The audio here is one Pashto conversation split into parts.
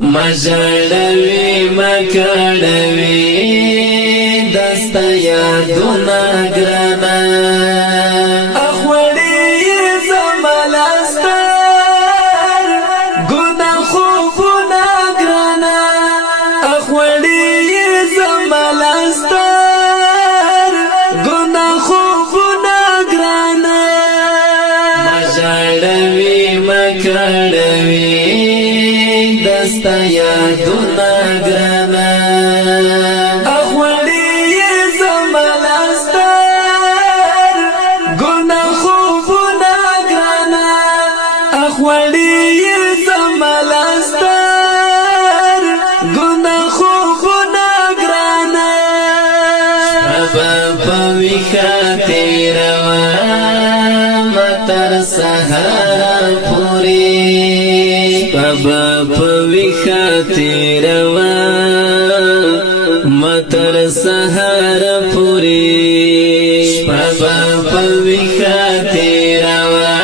مجړوي مکړوي دستا یادونه ګرانه اخوړې زملستر ګنا خوبونه ګرانه اخوړې زملستر ګنا خوبونه ګرانه مجړوي مکړوي دستا یادونه ګرانه اخوړې زملستر ګنا خوبونه ګرانه اخوړې زملستر ګنا خوبونه ګرانه شپه په ویښه تېروه تر سهار پورې بابا پوی خاطروا متر سحر پوری بابا پوی خاطروا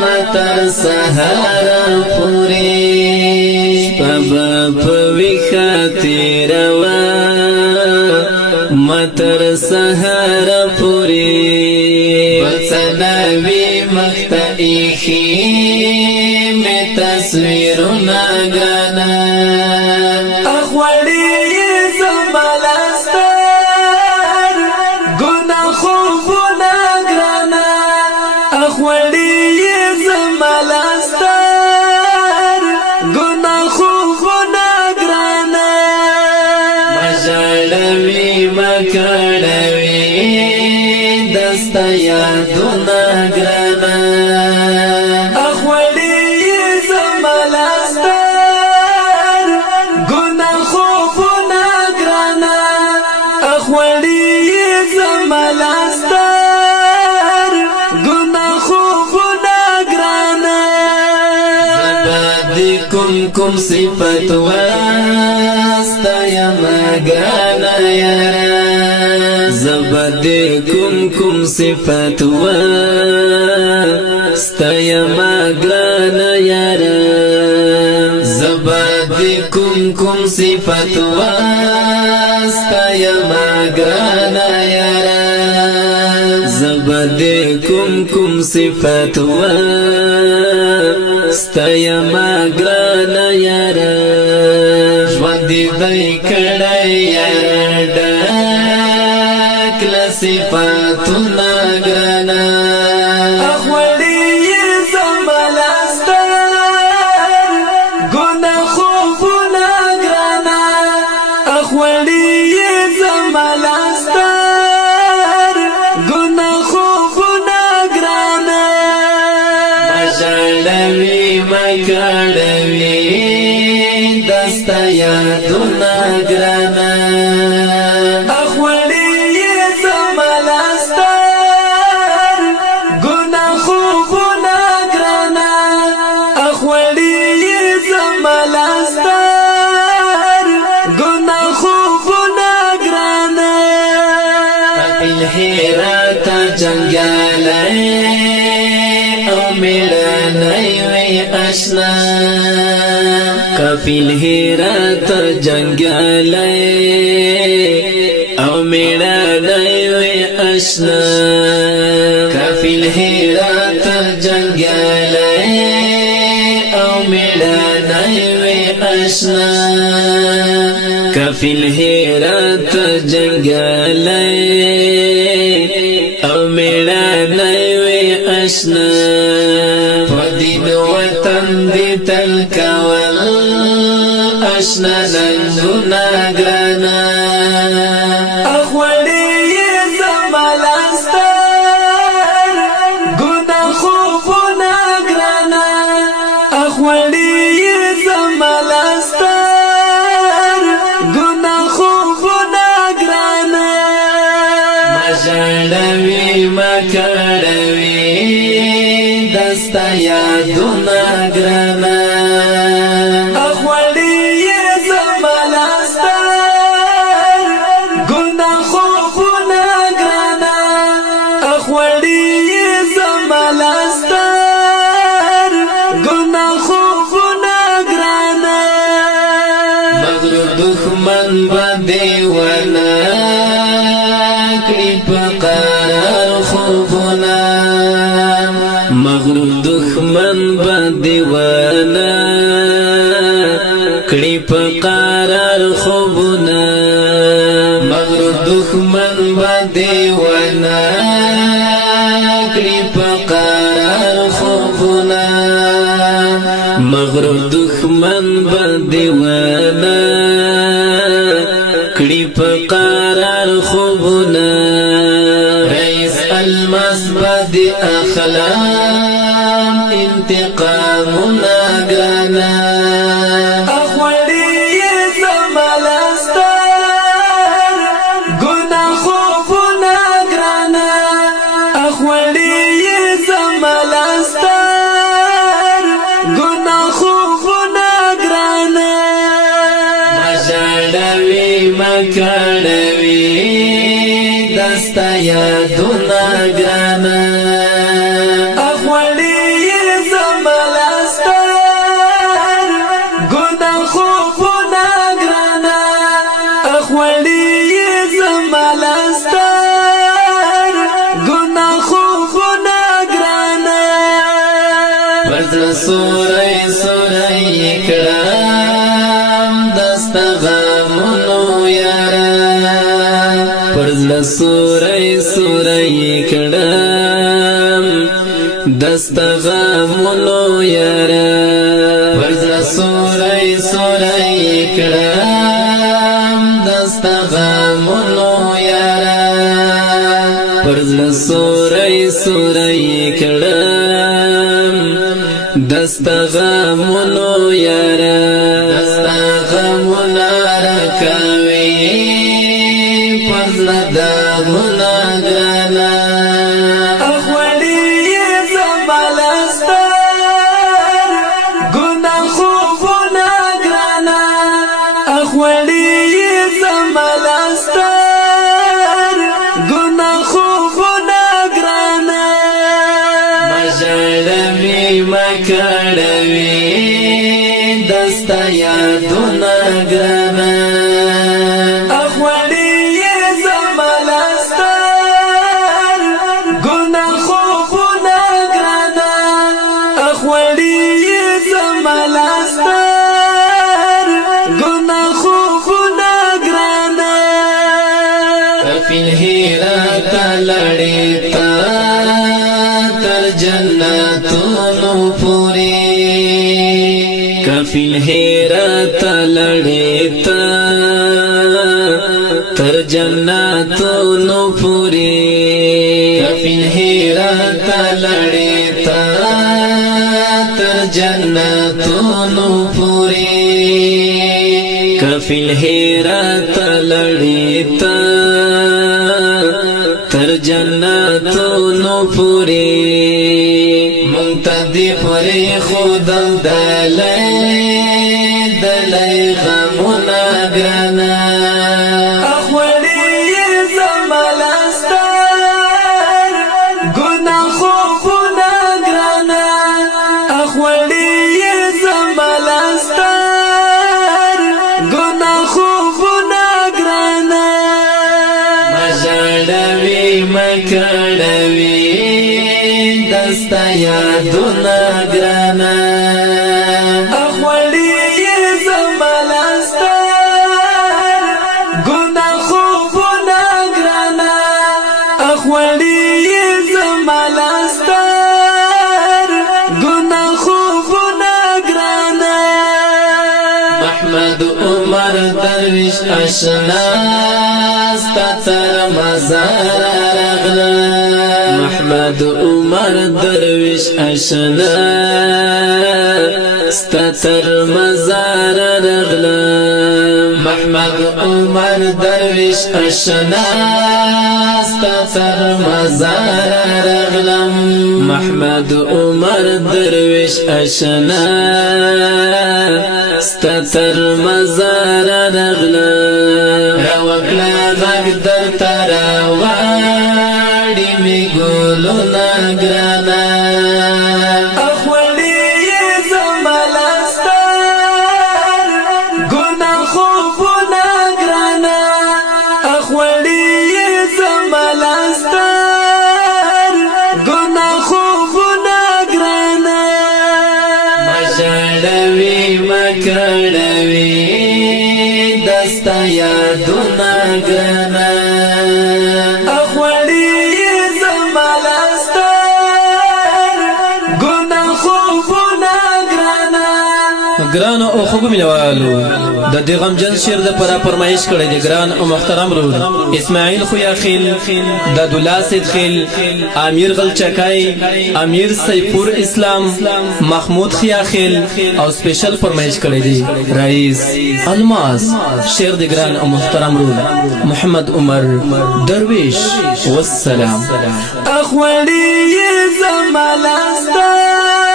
متر سحر پوری بابا پوی خاطروا متر سحر پوری بڅنوي مختئخي تصویرونه ګانا اخوړې زملستر ګنا خوبونه ګرانا اخوړې زملستر ګنا خوبونه ګرانا مجړوي مکړوي دستا یادونه ګرانا کوم صفت واسطه یا مګانا یارا زبد کوم صفت واسطه یا مګانا یارا زبد کوم صفت واسطه یا مګانا یارا زبد کوم صفت ستایا ماګرانه یاره ژوند دې کړی یاره ډک له صفاتونه ګرانه اخوړې زملستر ګنا خوبونه ګرانه اخوړې زملستر ګنا خوبونه ګرانه مجړوي مکړوي دستا یادونه ګرانه اخوړې زملستر ګنا خوبونه ګرانه اخوړې زملستر ګنا خوبونه ګرانه خپل هرات جنگاله او میړنی اشنا کفیل هرات جنگاله او میړنی اشنا کفیل هرات جنگاله او میړنی اشنا کفیل هرات جنگاله او میړنی اشنا پدین وطن دی تل کول اشنا ننګونه ګرانا اخوړې زملستر ګنا خوبونه ګرانا اخوړې زملستر ګنا خوبونه ګرانا مجړوي مکړوي دستا یادونه ګرانه اخوړې زملستر کړي په قرار خوبونه مغرور دښمن باندې ونه کړي په قرار خوبونه مغرور دښمن باندې ونه کړي په قرار خوبونه رئیس الماس باندې اخلام انتقامونه ګرانه کړوي دستا یادونه ګرانه اخوړې زملستر ګنا خوبونه ګرانه اخوړې زملستر ګنا خوبونه ګرانه ورځ سورې سورې کړم دستا سورای سورای کړم دستا غمونو یارا ورځ سورای سورای کړم دستا غمونو یارا ورځ سورای سورای کړم دستا غمونو یارا دستا غمونو راکوي دا غنا ګرانا اخوړې زملستر ګنا خوبونه ګرانا اخوړې زملستر ګنا خوبونه ګرانا مجړمې مکړوي دستا یادونه ګرانا لړې تا تر جنتونو پورې کفیل هیرت لړې تا تر جنتونو پورې کفیل هیرت لړې تا تر جنتونو پورې کفیل هیرت لړې تا تر جنتونو پوری منتدی پوری خود دلی غمونا گرانا اخوڑی زملستر گنا خوبونا گرانا اخوڑی زملستر گنا خوبونا گرانا مجړوي مکړوي دستا یادونه ګرانا اخوړې زملستر ګنا خوبونه ګرانا اخوړې زملستر ګنا خوبونه ګرانا محمد عمر درویش آشنا ستر مزار رغلا محمد عمر درویش آشنا ستر مزار رغلا محمد عمر درویش آشنا ستر مزار رغلا محمد عمر درویش آشنا ستر مزار رغلا روکلا غږ درته راوړي مې ګلونه ګرانه اخوړې زملستر ګنا خوبونه ګرانه اخوړې زملستر ګنا خوبونه ګرانه مجړوي کړوي دستا یادونه ګرانا اخوړي زمالستر ګنا خوبونه ګرانا ګران او خوب مینوالو د دې غمجن شعر د پر فرمایش کړی دی ګران او محترم رول اسماعیل خویاخیل د دولا سید خیل امیر غلچکای امیر سیفور اسلام محمود خیاخیل او سپیشل فرمایش کړی دی رئیس الماس شعر د ګران او محترم رول محمد عمر درویش والسلام اخوړي زمالستر